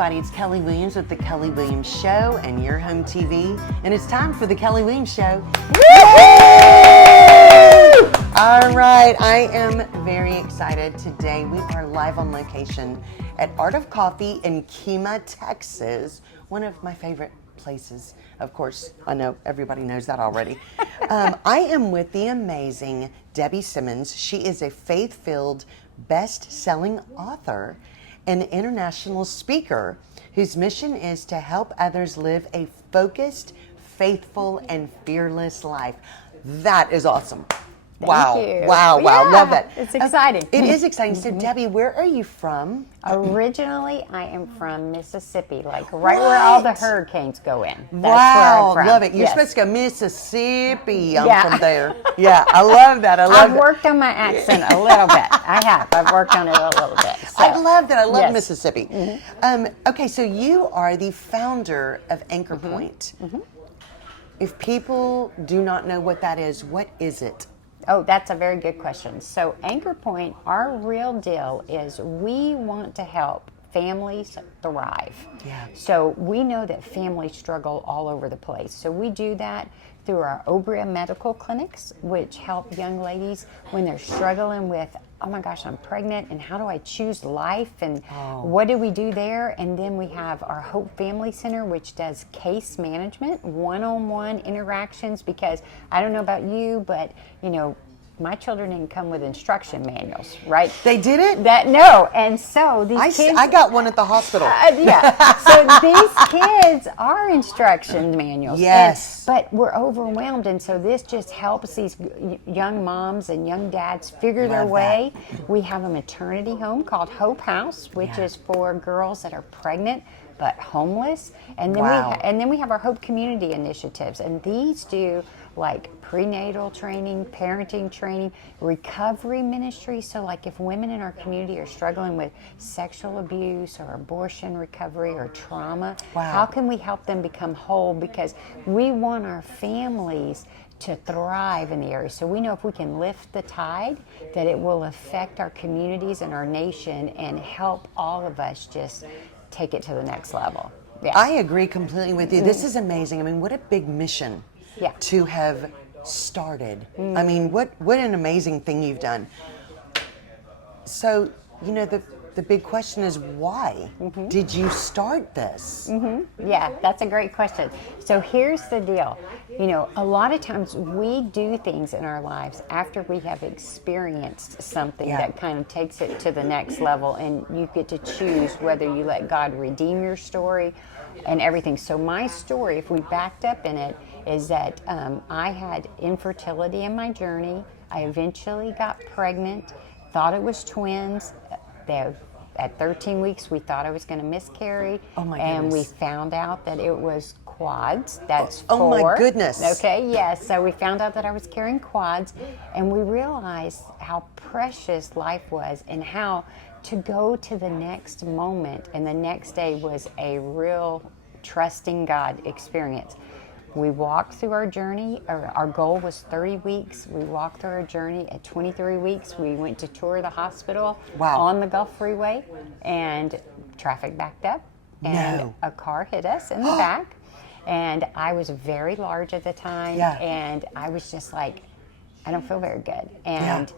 everybody, it's Kelly Williams with The Kelly Williams Show and your home TV, and it's time for The Kelly Williams Show. All right, I am very excited. Today we are live on location at Art of Coffee in Kemah, Texas, one of my favorite places. Of course, I know everybody knows that already. I am with the amazing Debbie Simmons. She is a faith-filled, best-selling author and international speaker whose mission is to help others live a focused, faithful, and fearless life. That is awesome. Thank you. Wow. Love that. It's exciting. It is exciting. So, Debbie, where are you from? Originally, I am from Mississippi, like right where all the hurricanes go in. That's Wow, where I'm from. love it. You're Yes. supposed to go Mississippi. I'm from there. Yeah, I love that. I've worked on my accent a little bit. I have. I've worked on it a little bit. So. I love that. I love Yes. Mississippi. Okay, so you are the founder of Anchor Point. If people do not know what that is, what is it? Oh, that's a very good question. So Anchor Point, our real deal is we want to help families thrive. Yeah. So we know that families struggle all over the place. So we do that through our Obria medical clinics, which help young ladies when they're struggling with, oh my gosh, I'm pregnant, and how do I choose life, and what do we do there? And then we have our Hope Family Center, which does case management, one-on-one interactions, because I don't know about you, but you know, my children didn't come with instruction manuals, right? They did it? No, and so these kids... I got one at the hospital. So these kids are instruction manuals. Yes. But we're overwhelmed, and so this just helps these young moms and young dads figure their way. We have a maternity home called Hope House, which is for girls that are pregnant but homeless. And then we have our Hope Community initiatives, and these do like prenatal training, parenting training, recovery ministry. So like if women in our community are struggling with sexual abuse or abortion recovery or trauma, how can we help them become whole? Because we want our families to thrive in the area. So we know if we can lift the tide, that it will affect our communities and our nation and help all of us just take it to the next level. Yeah. I agree completely with you. This is amazing. I mean, what a big mission to have started. I mean, what an amazing thing you've done. So, you know, the big question is why did you start this? Yeah, that's a great question. So here's the deal. You know, a lot of times we do things in our lives after we have experienced something that kind of takes it to the next level, and you get to choose whether you let God redeem your story and everything. So my story, if we backed up in it, is that I had infertility in my journey. I eventually got pregnant, thought it was twins. At 13 weeks, we thought I was going to miscarry. Oh my goodness. And we found out that it was quads. That's 4. Oh my goodness. Okay, yes. So we found out that I was carrying quads, and we realized how precious life was and how to go to the next moment. And the next day was a real trusting God experience. We walked through our journey. Our goal was 30 weeks. We walked through our journey at 23 weeks. We went to tour the hospital on the Gulf Freeway, and traffic backed up, and a car hit us in the back. And I was very large at the time, and I was just like, I don't feel very good. And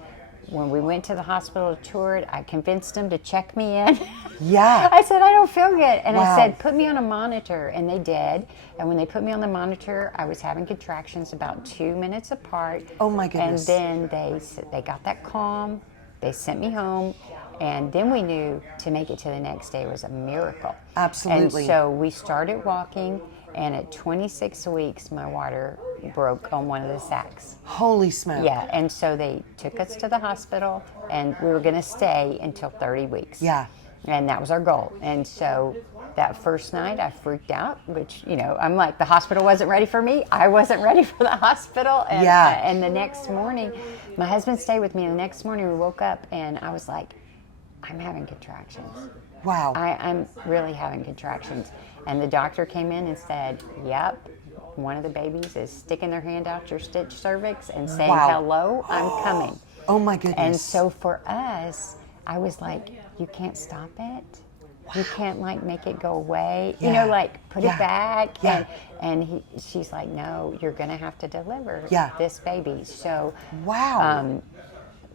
when we went to the hospital to tour it, I convinced them to check me in. I said, I don't feel good. And I said, put me on a monitor. And they did. And when they put me on the monitor, I was having contractions about 2 minutes apart. Oh my goodness. And then they got that calm. They sent me home. And then we knew to make it to the next day was a miracle. Absolutely. And so we started walking. And at 26 weeks, my water broke on one of the sacs. Holy smoke. Yeah, and so they took us to the hospital, and we were going to stay until 30 weeks. Yeah. And that was our goal. And so that first night, I freaked out, which, you know, I'm like, the hospital wasn't ready for me. I wasn't ready for the hospital. And, and the next morning, my husband stayed with me, and the next morning we woke up, and I was like, I'm having contractions. Wow. I'm really having contractions. And the doctor came in and said, yep, one of the babies is sticking their hand out your stitched cervix and saying, hello, I'm coming. Oh my goodness. And so for us, I was like, you can't stop it. You can't like make it go away. You know, like put it back. Yeah. And she's like, no, you're going to have to deliver this baby. So Wow.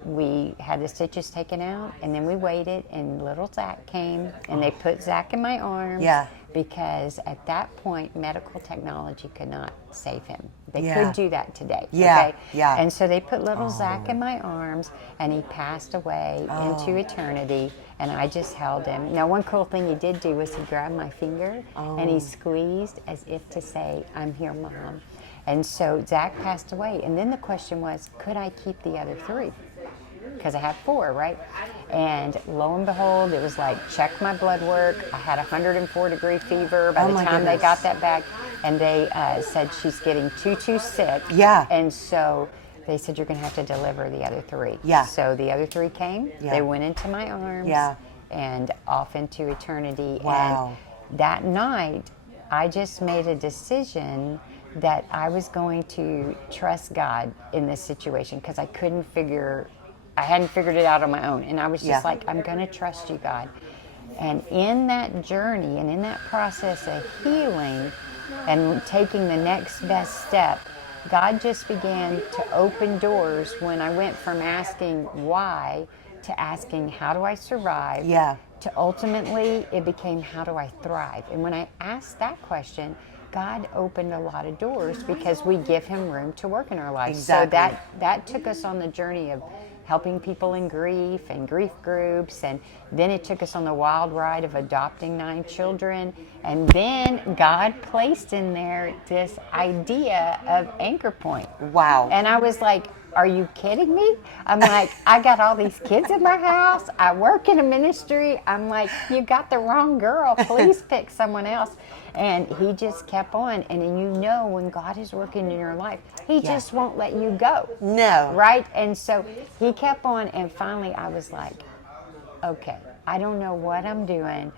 we had the stitches taken out, and then we waited, and little Zach came, and they put Zach in my arms. Yeah. Because at that point, medical technology could not save him. They Yeah. could do that today. Yeah. Okay? Yeah. And so they put little Zach in my arms, and he passed away into eternity, and I just held him. Now, one cool thing he did do was he grabbed my finger, and he squeezed as if to say, I'm here, Mom. And so Zach passed away. And then the question was, could I keep the other 3? Because I had 4, right? And lo and behold, it was like, check my blood work. I had 104-degree fever by the time they got that back. And they said, she's getting too sick. Yeah. And so they said, you're going to have to deliver the other 3. Yeah. So the other 3 came. Yeah. They went into my arms. Yeah. And off into eternity. Wow. And that night, I just made a decision that I was going to trust God in this situation, because I hadn't figured it out on my own. And I was just like, I'm going to trust you, God. And in that journey and in that process of healing and taking the next best step, God just began to open doors when I went from asking why to asking, how do I survive? Yeah. To ultimately, it became, how do I thrive? And when I asked that question, God opened a lot of doors because we give him room to work in our lives. Exactly. So that took us on the journey of helping people in grief and grief groups, and then it took us on the wild ride of adopting 9 children, and then God placed in there this idea of Anchor Point. Wow. And I was like, are you kidding me? I'm like, I got all these kids in my house. I work in a ministry. I'm like, you got the wrong girl. Please pick someone else. And he just kept on. And then when God is working in your life, he just won't let you go. No. Right? And so he kept on. And finally, I was like, okay, I don't know what I'm doing.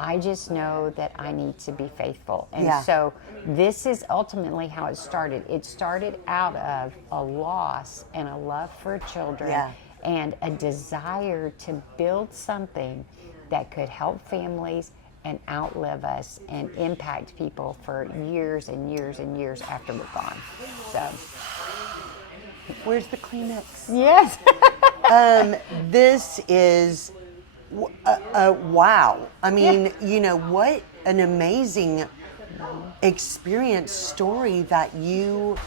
I just know that I need to be faithful. And so this is ultimately how it started. It started out of a loss and a love for children and a desire to build something that could help families and outlive us and impact people for years and years and years after we're gone. So, where's the Kleenex? yes. This is wow. I mean, what an amazing experience, story that you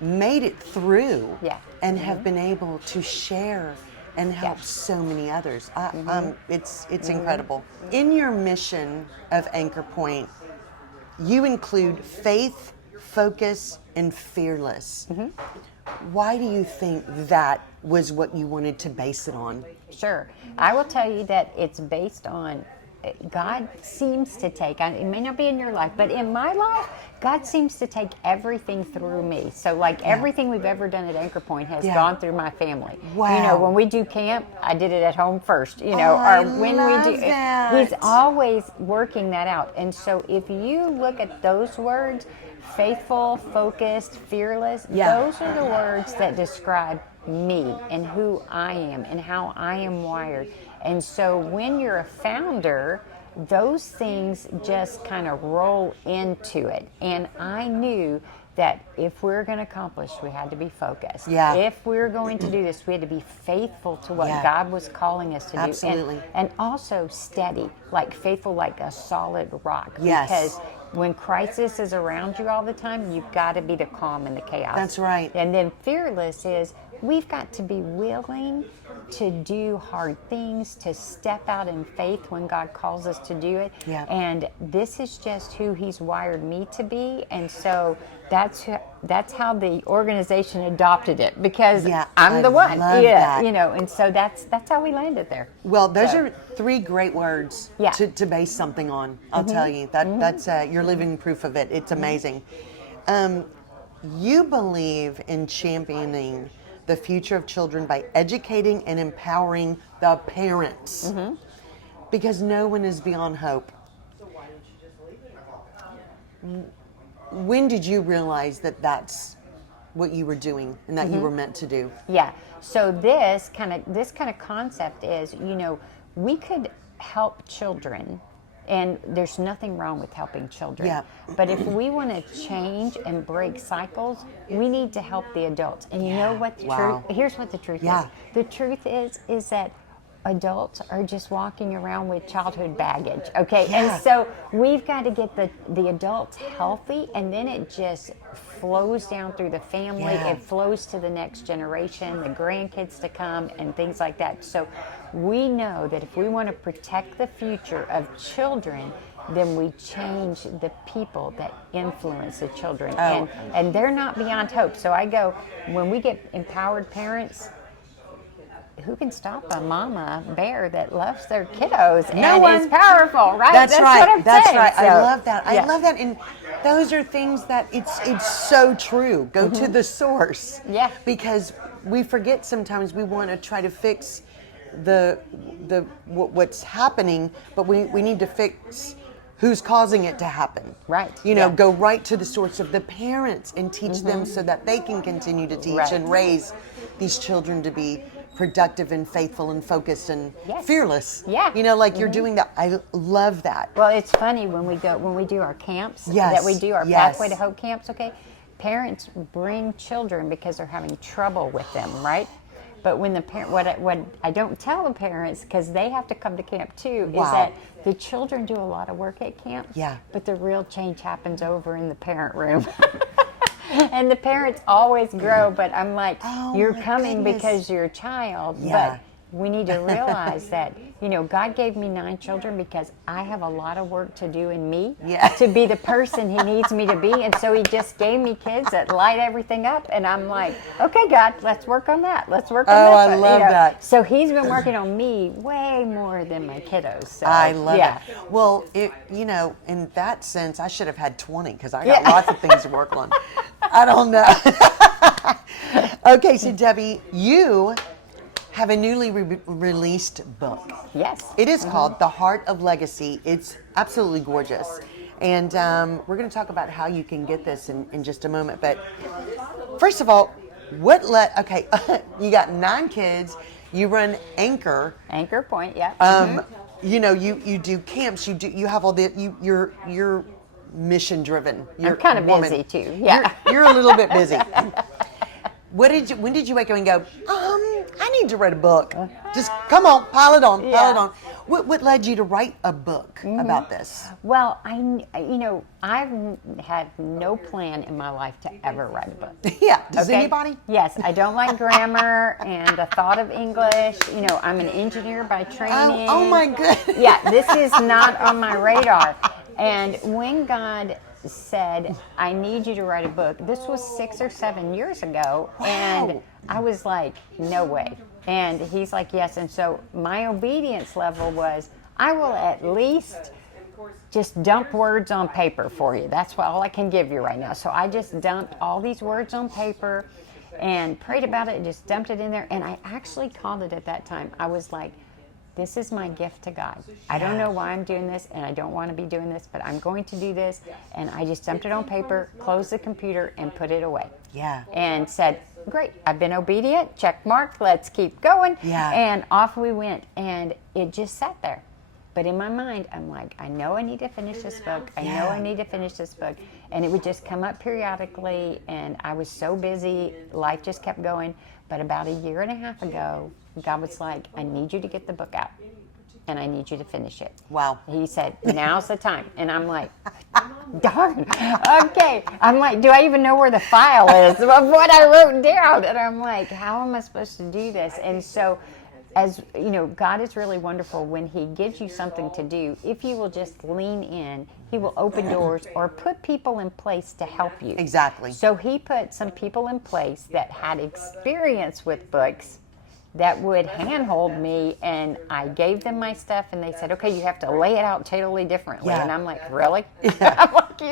made it through and have been able to share and help so many others. It's incredible. In your mission of Anchor Point, you include faith, focus, and fearless. Why do you think that was what you wanted to base it on? Sure. I will tell you that it's based on, God seems to take, it may not be in your life, but in my life, God seems to take everything through me. So like everything we've ever done at Anchor Point has gone through my family. Wow. When we do camp, I did it at home first, I or when love we do, that. he's always working that out. And so if you look at those words, faithful, focused, fearless, those are the words that describe me and who I am and how I am wired. And so when you're a founder, those things just kind of roll into it. And I knew that if we were going to accomplish, we had to be focused. Yeah. If we were going to do this, we had to be faithful to what God was calling us to do. Absolutely. And also steady, like faithful, like a solid rock. Yes. Because when crisis is around you all the time, you've got to be the calm in the chaos. That's right. And then fearless is, we've got to be willing to do hard things, to step out in faith when God calls us to do it. Yeah. And this is just who He's wired me to be. And so that's how the organization adopted it, because I'm the one. Love that. And so that's how we landed there. Well, those are 3 great words to base something on. I'll tell you that's you're living proof of it. It's amazing. You believe in championing the future of children by educating and empowering the parents, because no one is beyond hope. When did you realize that that's what you were doing and that you were meant to do? Yeah. So this kind of concept is, we could help children And there's nothing wrong with helping children. Yeah. But if we want to change and break cycles, we need to help the adults. And you know what the Wow. truth, here's what the truth Yeah. is. The truth is that adults are just walking around with childhood baggage, okay? Yeah. And so we've got to get the adults healthy, and then it just flows down through the family. Yeah. It flows to the next generation, the grandkids to come, and things like that. So we know that if we want to protect the future of children, then we change the people that influence the children. Oh. And they're not beyond hope. So I go, when we get empowered parents, who can stop a mama bear that loves their kiddos No and is one. powerful, right? That's right. What I'm That's saying. right. I So, love that. I yeah. love that. And those are things that it's so true. Go to the source. Yeah. Because we forget sometimes we want to try to fix what's happening, but we need to fix who's causing it to happen. Right. You know, Yeah. go right to the source of the parents and teach them so that they can continue to teach Right. and raise these children to be productive and faithful and focused and Yes. fearless. Yeah. You know, like you're doing that. I love that. Well, it's funny when we do our camps, Yes, that we do our yes. Pathway to Hope camps, okay? Parents bring children because they're having trouble with them, right? But when the parent, what I don't tell the parents, because they have to come to camp too, Wow. is that the children do a lot of work at camp. Yeah. But the real change happens over in the parent room. And the parents always grow, but I'm like, Oh, you're my coming goodness. because you're a child. Yeah. But we need to realize that, you know, God gave me 9 children because I have a lot of work to do in me Yeah. to be the person He needs me to be. And so He just gave me kids that light everything up. And I'm like, okay, God, let's work on that. Let's work on Oh, this I one," love that. So He's been working on me way more than my kiddos. So, I love yeah. it. Well, you know, in that sense, I should have had 20 because I got Yeah. lots of things to work on. I don't know. Okay, so Debbie, you have a newly released book. Yes. It is called The Heart of Legacy. It's absolutely gorgeous. And we're going to talk about how you can get this in just a moment. But first of all, okay, you got 9 kids. You run Anchor. Anchor Point, yeah. You know, you do camps. You have all the you're mission driven. You're I'm kind of woman. busy too. Yeah. You're a little bit busy. When did you wake up and go, I need to write a book? Just come on, pile it on. Yeah. What led you to write a book about this? Well, I've had no plan in my life to ever write a book. Yeah. Does Okay? anybody? Yes, I don't like grammar and the thought of English. You know, I'm an engineer by training. Oh my goodness. Yeah, this is not on my radar. And when God said, I need you to write a book, this was 6 or 7 years ago. Wow. And I was like, no way. And He's like, yes. And so my obedience level was, I will at least just dump words on paper for you. That's all I can give you right now. So I just dumped all these words on paper and prayed about it and just dumped it in there. And I actually called it at that time. I was like, this is my gift to God. I don't know why I'm doing this, and I don't want to be doing this, but I'm going to do this. And I just dumped it on paper, closed the computer, and put it away. Yeah. And said, great, I've been obedient, check mark, let's keep going. Yeah. And off we went, and it just sat there. But in my mind, I'm like, I know I need to finish this book. I know I need to finish this book. And it would just come up periodically, and I was so busy, life just kept going. But about a year and a half ago, God was like, I need you to get the book out, and I need you to finish it. Wow. He said, now's the time. And I'm like, darn, okay. I'm like, do I even know where the file is of what I wrote down? And I'm like, how am I supposed to do this? And so, as you know, God is really wonderful when He gives you something to do. If you will just lean in, He will open doors or put people in place to help you. Exactly. So He put some people in place that had experience with books that would handhold me, and I gave them my stuff, and they said, okay, you have to lay it out totally differently. Yeah. And I'm like, really? I'm like,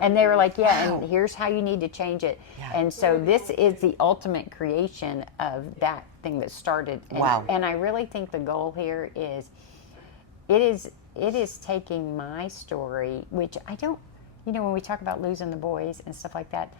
and they were like, yeah, and here's how you need to change it. Yeah. And so this is the ultimate creation of that thing that started. And, Wow. And I really think the goal here is, it is taking my story, which I don't, you know, when we talk about losing the boys and stuff like that,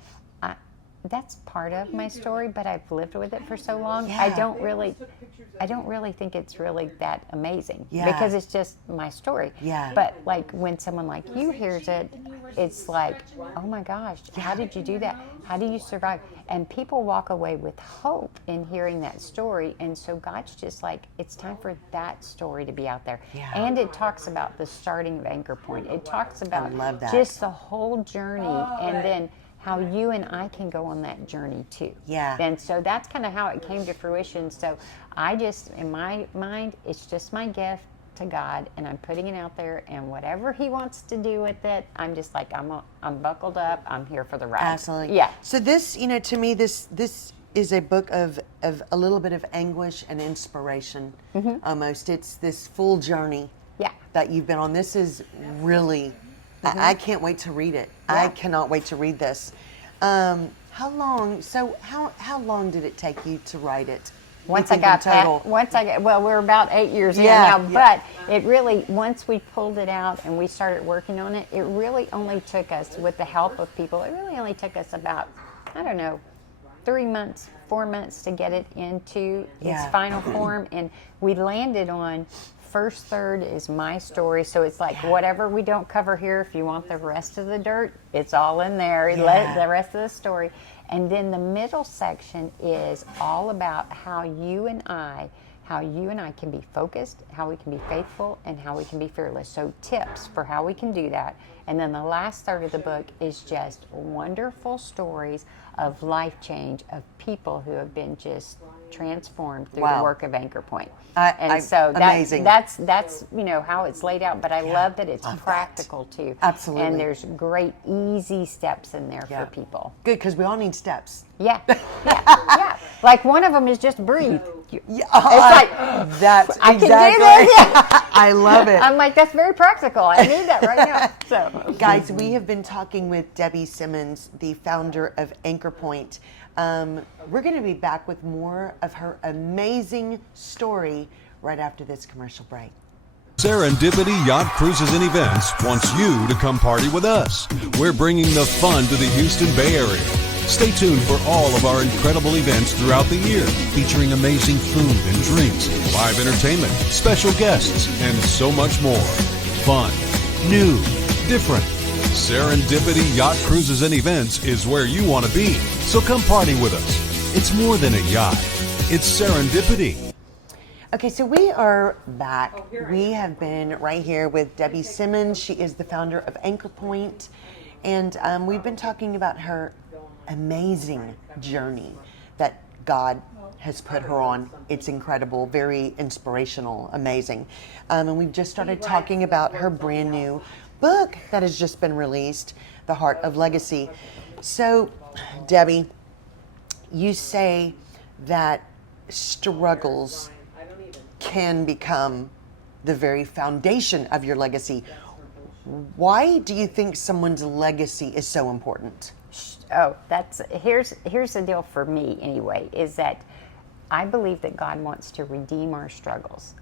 that's part of my story, but I've lived with it for so long. Yeah. I don't really think it's really that amazing Yeah. because it's just my story. Yeah. But like when someone like you hears it, it's like, oh my gosh, how did you do that? How do you survive? And people walk away with hope in hearing that story. And so God's just like, it's time for that story to be out there. Yeah. And it talks about the starting of Anchor Point. It talks about love that. just the whole journey, and then how you and I can go on that journey too. Yeah. And so that's kind of how it came to fruition. So I just, in my mind, it's just my gift to God, and I'm putting it out there, and whatever He wants to do with it, I'm just like, I'm buckled up. I'm here for the ride. Absolutely. Yeah. So this, to me, this is a book of a little bit of anguish and inspiration. Almost, it's this full journey. Yeah. That you've been on. This is really, I can't wait to read it. Yeah. I cannot wait to read this. How long? So how long did it take you to write it? Once You I think in got total? well, we're about 8 years in Yeah, now, yeah. but it really, once we pulled it out and we started working on it, it really only took us, with the help of people, it really only took us about, 3 months, 4 months to get it into its Yeah. final form. And we landed on first third is my story. So it's like whatever we don't cover here, if you want the rest of the dirt, it's all in there. Yeah. The rest of the story. And then the middle section is all about how you and I can be focused, how we can be faithful, and how we can be fearless. So tips for how we can do that. And then the last third of the book is just wonderful stories of life change, of people who have been just transformed through the work of Anchor Point. Amazing. That's how it's laid out. But I love that it's practical too. Absolutely. And there's great easy steps in there for people. Good, because we all need steps. Yeah. Like one of them is just breathe. Yeah, It's like that's I exactly. can do this. Yeah. I love it. I'm like, that's very practical. I need that right now. So, Guys, we have been talking with Debbie Simmons, the founder of Anchor Point. We're going to be back with more of her amazing story right after this commercial break. Serendipity Yacht Cruises and Events wants you to come party with us. We're bringing the fun to the Houston Bay Area. Stay tuned for all of our incredible events throughout the year, featuring amazing food and drinks, live entertainment, special guests, and so much more. Fun, new, different. Serendipity Yacht Cruises and Events is where you want to be. So come party with us. It's more than a yacht. It's serendipity. Okay, so we are back. We have been right here with Debbie Simmons. She is the founder of Anchor Point, and we've been talking about her amazing journey that God has put her on. It's incredible, very inspirational, amazing. And we've just started talking about her brand new book that has just been released, The Heart of Legacy. So, Debbie, you say that struggles can become the very foundation of your legacy. Why do you think someone's legacy is so important? Oh, here's the deal for me anyway, is that I believe that God wants to redeem our struggles.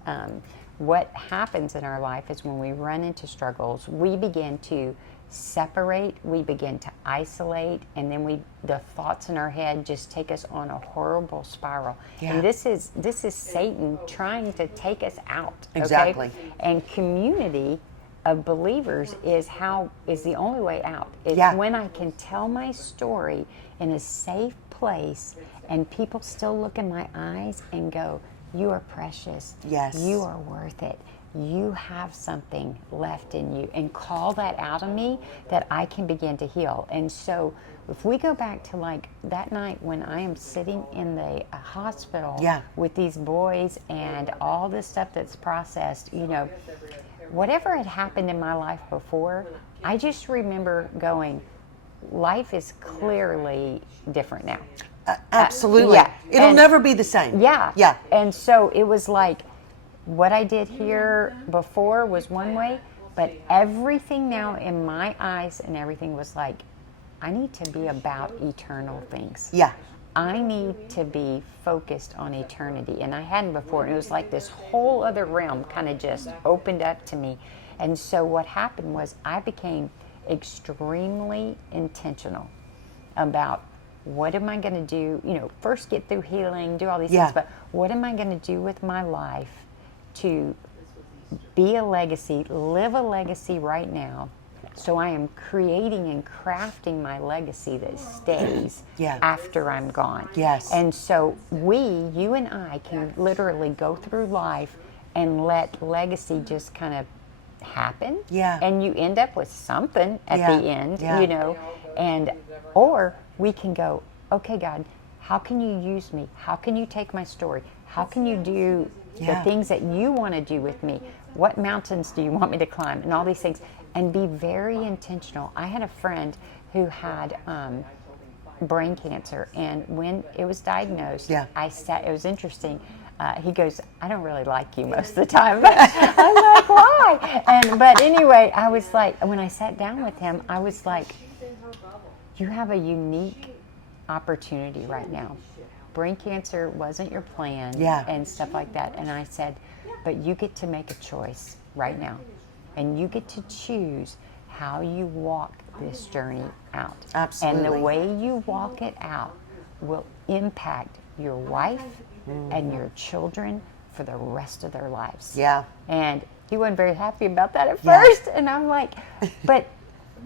What happens in our life is when we run into struggles, we begin to separate, we begin to isolate, and then the thoughts in our head just take us on a horrible spiral. Yeah. And this is Satan trying to take us out. Okay? Exactly. And community of believers is the only way out. It's when I can tell my story in a safe place and people still look in my eyes and go, you are precious. Yes. You are worth it. You have something left in you, and call that out of me that I can begin to heal. And so if we go back to like that night when I am sitting in the hospital with these boys and all this stuff that's processed, whatever had happened in my life before, I just remember going, life is clearly different now. Absolutely. It'll never be the same. Yeah. And so it was like, what I did here before was one way, but everything now in my eyes and everything was like, I need to be about eternal things. Yeah. I need to be focused on eternity. And I hadn't before. And it was like this whole other realm kind of just opened up to me. And so what happened was I became extremely intentional about what am I going to do? First get through healing, do all these Yeah. things, but what am I going to do with my life to be a legacy, live a legacy right now? So I am creating and crafting my legacy that stays Yeah. after I'm gone. Yes. And so you and I can literally go through life and let legacy just kind of happen. Yeah. And you end up with something at Yeah. the end, Yeah. and or we can go, okay, God, how can you use me? How can you take my story? How can you do Yeah. the things that you want to do with me? What mountains do you want me to climb? And all these things. And be very intentional. I had a friend who had brain cancer, and when it was diagnosed, Yeah. it was interesting. He goes, I don't really like you most of the time. I'm like, why? But anyway, I was like, when I sat down with him, I was like, you have a unique opportunity right now. Brain cancer wasn't your plan, Yeah. and stuff like that. And I said, but you get to make a choice right now. And you get to choose how you walk this journey out. Absolutely. And the way you walk it out will impact your wife and your children for the rest of their lives. Yeah. And he wasn't very happy about that at Yeah. first. And I'm like, but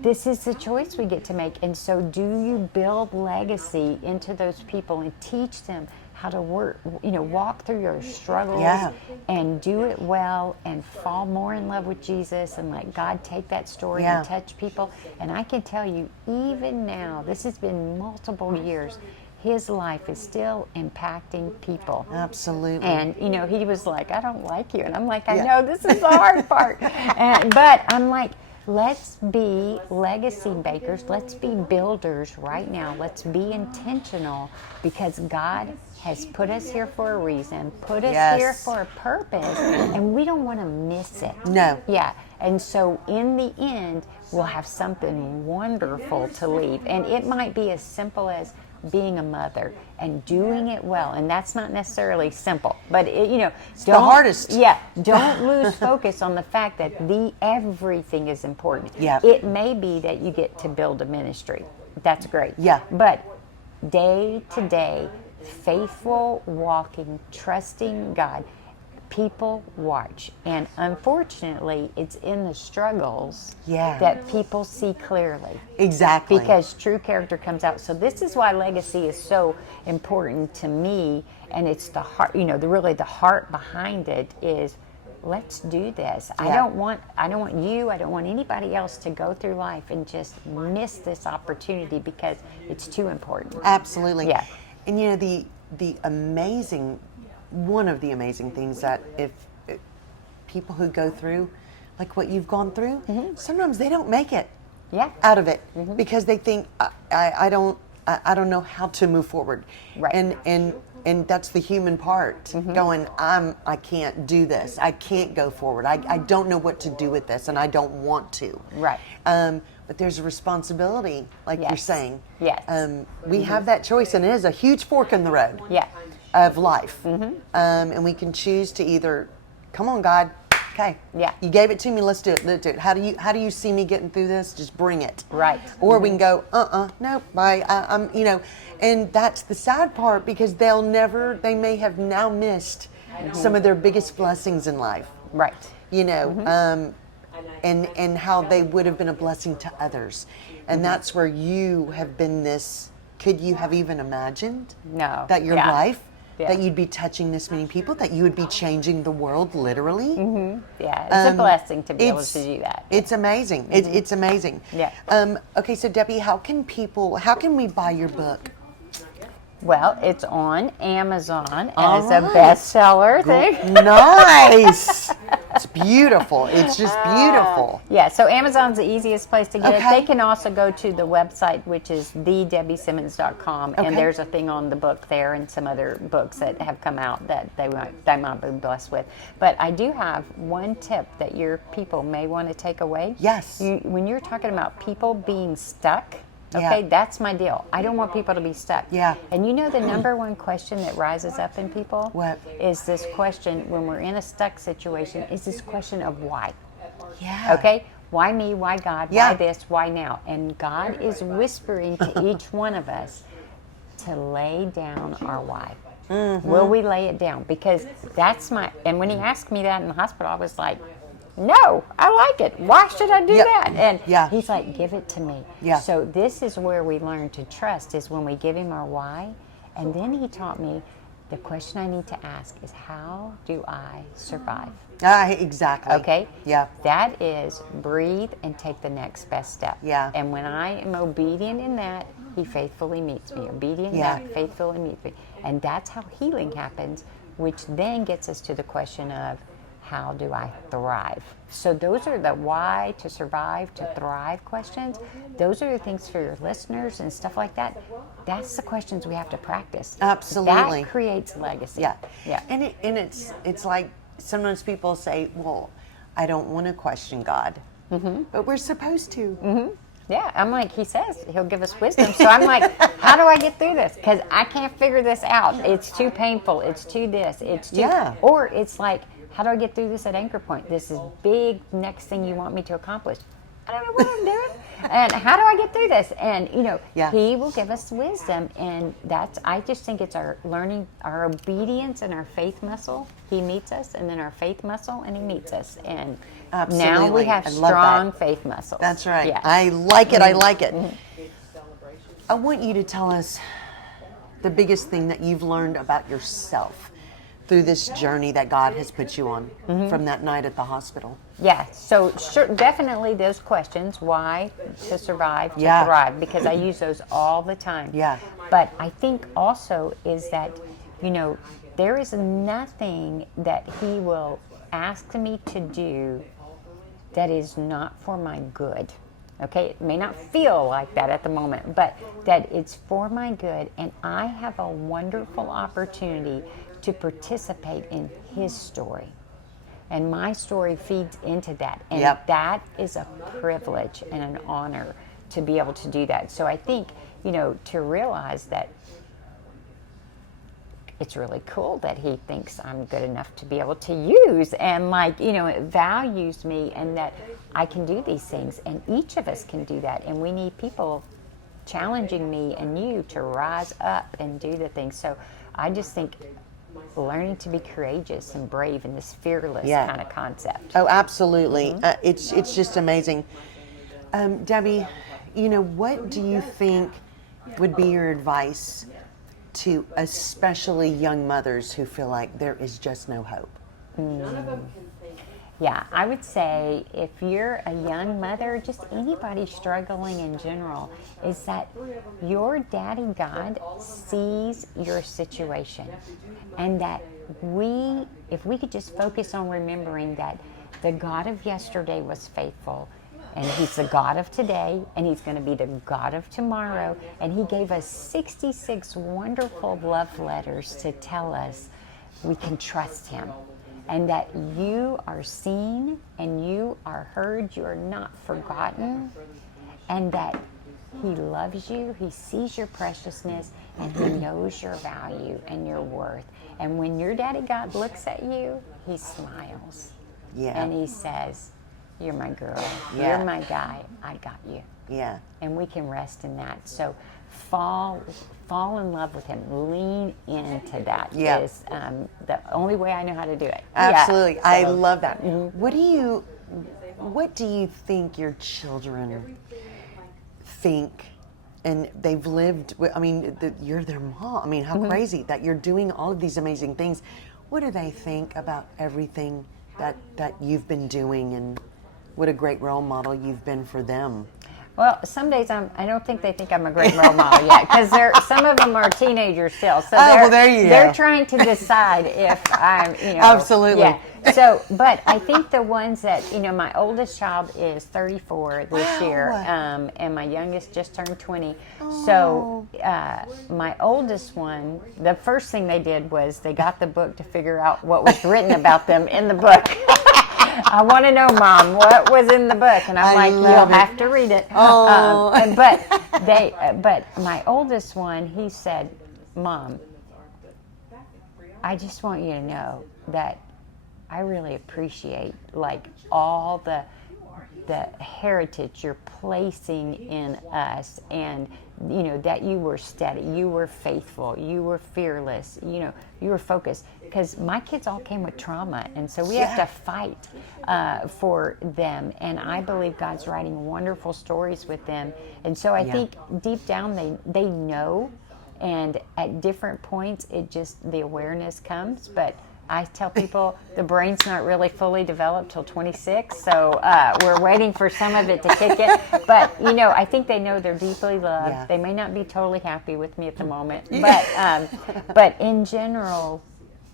this is the choice we get to make. And so do you build legacy into those people and teach them how to walk through your struggles Yeah. and do it well and fall more in love with Jesus and let God take that story Yeah. and touch people. And I can tell you, even now, this has been multiple years, his life is still impacting people. Absolutely. And, he was like, I don't like you. And I'm like, I Yeah. know, this is the hard part. But I'm like, let's be legacy makers. Let's be builders right now. Let's be intentional, because God has put us here for a reason, put us Yes. here for a purpose, and we don't want to miss it. No. Yeah. And so in the end, we'll have something wonderful to leave. And it might be as simple as being a mother and doing it well. And that's not necessarily simple, but it's the hardest. Yeah. Don't lose focus on the fact that everything is important. Yeah. It may be that you get to build a ministry. That's great. Yeah. But day to day, faithful walking, trusting God, people watch. And unfortunately, it's in the struggles Yeah. that people see clearly. Exactly. Because true character comes out. So this is why legacy is so important to me, and it's the heart. Really the heart behind it is, let's do this. Yeah. I don't want you. I don't want anybody else to go through life and just miss this opportunity, because it's too important. Absolutely. Yeah. And one of the amazing things that if people who go through like what you've gone through, sometimes they don't make it Yeah. out of it because they think I don't know how to move forward. Right. And that's the human part, going, I can't do this. I can't go forward. I don't know what to do with this, and I don't want to. Right. But there's a responsibility, like you're Yes. saying. Yes. We have that choice, and it is a huge fork in the road Yeah. of life. And we can choose to either, come on, God, okay, Yeah. you gave it to me, let's do it. Let's do it. How do you see me getting through this? Just bring it. Right. Or we can go, no, bye. I'm, and that's the sad part, because they may have now missed some of their biggest blessings in life. Right. And how they would have been a blessing to others. And that's where you have been could you have even imagined No. that your Yeah. life, Yeah. that you'd be touching this many people, that you would be changing the world literally? Yeah. It's a blessing to be able It's- to do that. It's amazing. It's amazing. Yeah. Okay, so Debbie, how can we buy your book? Well, it's on Amazon All as a right. bestseller thing. Nice. It's beautiful. It's just beautiful. Yeah, so Amazon's the easiest place to get it. Okay. They can also go to the website, which is thedebbieSimmons.com, Okay. and there's a thing on the book there and some other books that have come out that they might be blessed with. But I do have one tip that your people may want to take away. Yes. When you're talking about people being stuck, Yeah. okay, that's my deal. I don't want people to be stuck. Yeah. And the number one question that rises up in people What? is this question, when we're in a stuck situation, is this question of why. Yeah. Okay? Why me? Why God? Yeah. Why this? Why now? And God is whispering to each one of us, to lay down our why. Will we lay it down? Because that's and when he asked me that in the hospital, I was like, no, I like it. Why should I do that? And he's like, give it to me. Yeah. So this is where we learn to trust, is when we give him our why. And then he taught me the question I need to ask is, how do I survive? Exactly. Okay? Yeah. That is breathe and take the next best step. Yeah. And when I am obedient in that, he faithfully meets me. Obedient in that, faithfully meets me. And that's how healing happens, which then gets us to the question of, how do I thrive? So those are the why to survive, to thrive questions. Those are the things for your listeners and stuff like that. That's the questions we have to practice. Absolutely. That creates legacy. Yeah. Yeah. And it's like sometimes people say, well, I don't want to question God. But we're supposed to. Yeah, I'm like, he says he'll give us wisdom. So I'm like, how do I get through this? Because I can't figure this out. It's too painful. It's too this. It's too... Or it's like, how do I get through this at anchor point? This is big next thing you want me to accomplish. I don't know what I'm doing. And how do I get through this? And, he will give us wisdom. And I just think it's our learning, our obedience and our faith muscle. He meets us, and then our faith muscle, and he meets us. And now we have strong faith muscles. That's right. Yeah. I like it. I like it. I want you to tell us the biggest thing that you've learned about yourself through this journey that God has put you on from that night at the hospital. Yeah, so sure, definitely those questions, why to survive, to thrive, because I use those all the time. Yeah. But I think also is that, there is nothing that he will ask me to do that is not for my good. Okay, it may not feel like that at the moment, but that it's for my good, and I have a wonderful opportunity to participate in his story. And my story feeds into that. And that is a privilege and an honor to be able to do that. So I think, to realize that it's really cool that he thinks I'm good enough to be able to use, and it values me, and that I can do these things, and each of us can do that. And we need people challenging me and you to rise up and do the things. So I just think learning to be courageous and brave in this fearless kind of concept. Oh, absolutely. It's just amazing. Debbie, what do you think would be your advice to especially young mothers who feel like there is just no hope? Yeah, I would say if you're a young mother, just anybody struggling in general, is that your daddy God sees your situation. And that if we could just focus on remembering that the God of yesterday was faithful, and he's the God of today, and he's going to be the God of tomorrow, and he gave us 66 wonderful love letters to tell us we can trust him. And that you are seen and you are heard, you are not forgotten, and that he loves you, he sees your preciousness, and he knows your value and your worth. And when your daddy God looks at you, he smiles. And he says, you're my girl, you're my guy, I got you. Yeah. And we can rest in that. So fall in love with him. Lean into that is the only way I know how to do it. Absolutely. So, I love that. What do you think your children think? And they've lived, you're their mom. How crazy that you're doing all of these amazing things. What do they think about everything that you've been doing, and what a great role model you've been for them? Well, some days I don't think they think I'm a great role model yet, because some of them are teenagers still. So they're trying to decide if I'm, Absolutely. Yeah. So, but I think the ones that, my oldest child is 34 this year, and my youngest just turned 20. So, my oldest one, the first thing they did was they got the book to figure out what was written about them in the book. I want to know, Mom, what was in the book? And I'm you'll have to read it. But my oldest one, he said, Mom, I just want you to know that I really appreciate all the the heritage you're placing in us, and that you were steady, you were faithful, you were fearless, you were focused, because my kids all came with trauma, and so we have to fight for them, and I believe God's writing wonderful stories with them, and so I think deep down they know, and at different points the awareness comes, but I tell people the brain's not really fully developed till 26, so we're waiting for some of it to kick in. But, I think they know they're deeply loved. Yeah. They may not be totally happy with me at the moment, but in general,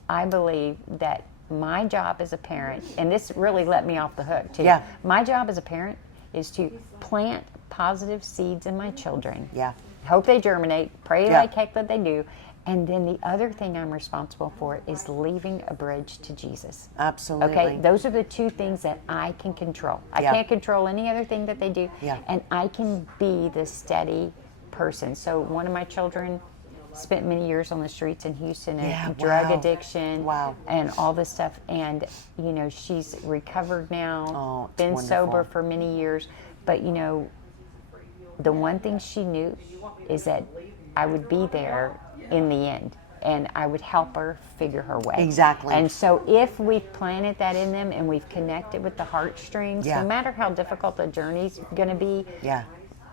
I believe that my job as a parent, and this really let me off the hook too. Yeah. My job as a parent is to plant positive seeds in my children. Yeah. Hope they germinate, pray like heck that they do. And then the other thing I'm responsible for is leaving a bridge to Jesus. Absolutely. Okay, those are the two things that I can control. I can't control any other thing that they do. Yeah. And I can be the steady person. So one of my children spent many years on the streets in Houston and drug addiction and all this stuff. And, she's recovered now, been sober for many years. But, the one thing she knew is that I would be there in the end, and I would help her figure her way. Exactly. And so if we've planted that in them and we've connected with the heartstrings, no matter how difficult the journey's going to be,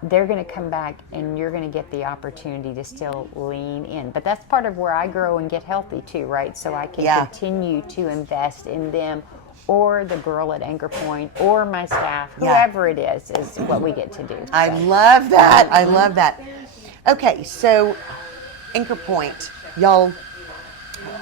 they're going to come back, and you're going to get the opportunity to still lean in. But that's part of where I grow and get healthy too, right? So I can continue to invest in them, or the girl at Anchor Point, or my staff, whoever it is what we get to do. I love that. I love that. Okay, so Anchor Point, y'all are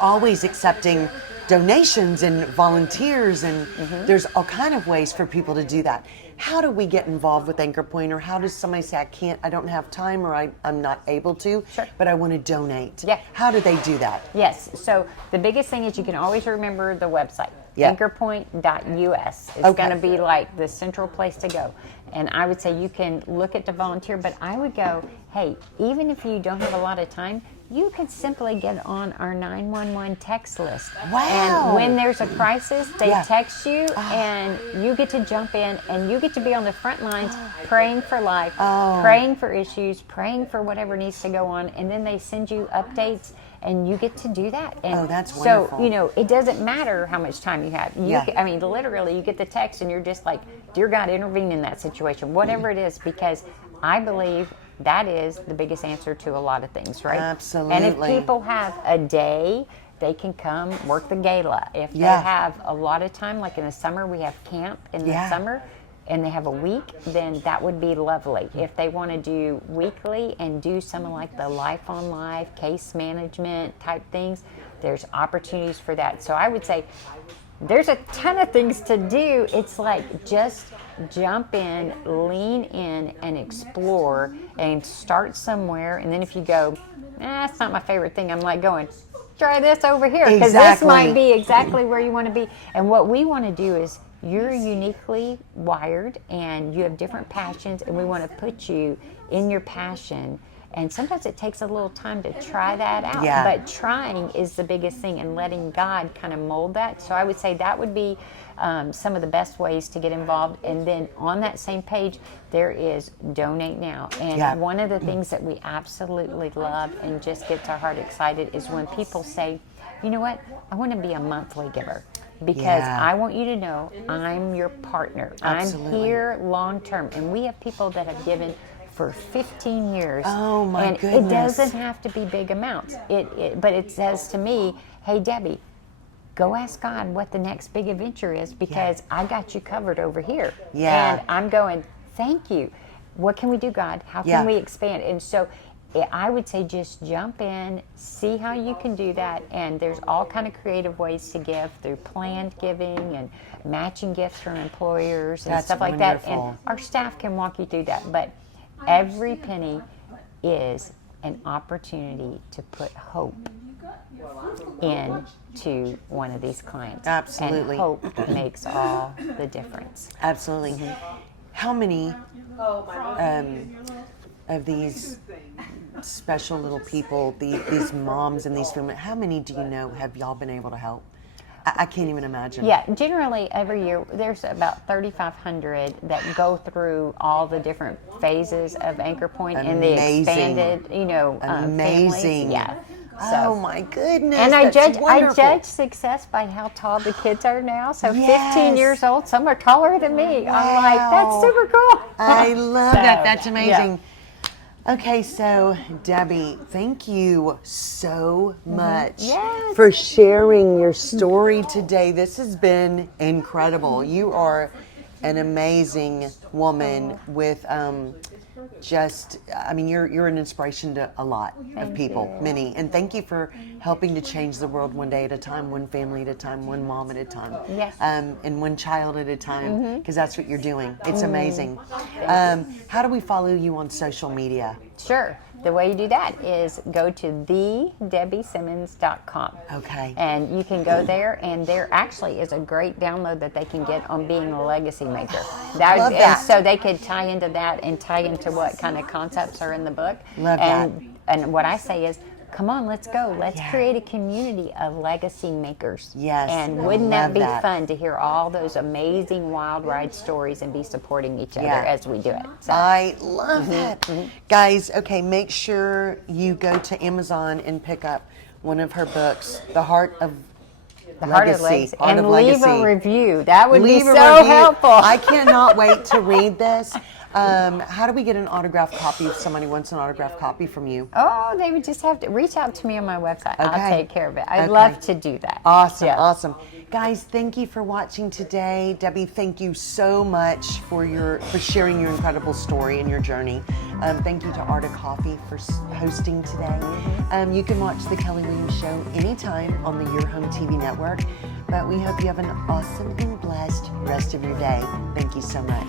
always accepting donations and volunteers, and there's all kind of ways for people to do that. How do we get involved with Anchor Point, or how does somebody say, I don't have time, or I'm not able to, but I want to donate? Yeah. How do they do that? Yes, so the biggest thing is you can always remember the website. Anchorpoint.us is going to be like the central place to go. And I would say you can look at the volunteer, but I would go, hey, even if you don't have a lot of time, you can simply get on our 911 text list. Wow. And when there's a crisis, they text you, and you get to jump in, and you get to be on the front lines praying for life, praying for issues, praying for whatever needs to go on, and then they send you updates, and you get to do that. And that's wonderful. So, it doesn't matter how much time you have. I mean, literally, you get the text, and you're just like, dear God, intervene in that situation, whatever it is, because I believe that is the biggest answer to a lot of things, right? Absolutely. And if people have a day, they can come work the gala. If they have a lot of time, like in the summer, we have camp in the summer, and they have a week, then that would be lovely. If they want to do weekly and do some of like the life on life, case management type things, there's opportunities for that. So I would say there's a ton of things to do. It's like just jump in, lean in, and explore, and start somewhere. And then if you go, it's not my favorite thing, I'm like going, try this over here, because this might be exactly where you want to be. And what we want to do is, you're uniquely wired, and you have different passions, and we want to put you in your passion. And sometimes it takes a little time to try that out. Yeah. But trying is the biggest thing, and letting God kind of mold that. So I would say that would be some of the best ways to get involved. And then on that same page, there is Donate Now. And one of the things that we absolutely love and just gets our heart excited is when people say, you know what, I want to be a monthly giver. Because I want you to know I'm your partner. Absolutely. I'm here long term. And we have people that have given for 15 years. Oh my and goodness. It doesn't have to be big amounts. But it says to me, hey Debbie, go ask God what the next big adventure is, because I got you covered over here. Yeah. And I'm going, thank you. What can we do, God? How can we expand? And so I would say just jump in, see how you can do that, and there's all kind of creative ways to give through planned giving and matching gifts from employers and stuff like that. And our staff can walk you through that. But every penny is an opportunity to put hope into one of these clients. Absolutely. And hope makes all the difference. Absolutely. Mm-hmm. How many of these special little people, these moms and these women, how many do you know have y'all been able to help? I can't even imagine. Yeah, generally every year there's about 3,500 that go through all the different phases of Anchor Point and the Amazing. expanded, Amazing. families. Yeah. Oh my goodness. And I that's judge wonderful. success by how tall the kids are now. So Yes. 15 years old, some are taller than me. I'm like, Wow. that's super cool. I love that. That's amazing. Yeah. Okay, so Debbie, thank you so much Yes. for sharing your story today. This has been incredible. You are an amazing woman with you're an inspiration to a lot of people, many. And thank you for helping to change the world one day at a time, one family at a time, one mom at a time. Yes. And one child at a time, because that's what you're doing. It's amazing. How do we follow you on social media? Sure. The way you do that is go to thedebbisimmons.com. Okay. And you can go there, and there actually is a great download that they can get on being a legacy maker. Love that. And so they could tie into that and tie into what kind of concepts are in the book. Love and what I say is, come on, let's go. Let's Yeah. create a community of legacy makers. Yes, And I wouldn't that love be that. fun to hear all those amazing wild ride stories and be supporting each other Yeah. as we do it? So, I love that. Guys, okay, make sure you go to Amazon and pick up one of her books, The Heart of Legacy. Art And of leave Legacy. a review. That would Leave be a so review. helpful. I cannot wait to read this. How do we get an autographed copy if somebody wants an autographed copy from you? Oh, they would just have to reach out to me on my website. Okay. I'll take care of it. I'd Okay. love to do that. Awesome, Yes. awesome. Guys, thank you for watching today. Debbie, thank you so much for sharing your incredible story and your journey. Thank you to Art of Coffee for hosting today. You can watch The Kelly Williams Show anytime on the Your Home TV network. But we hope you have an awesome and blessed rest of your day. Thank you so much.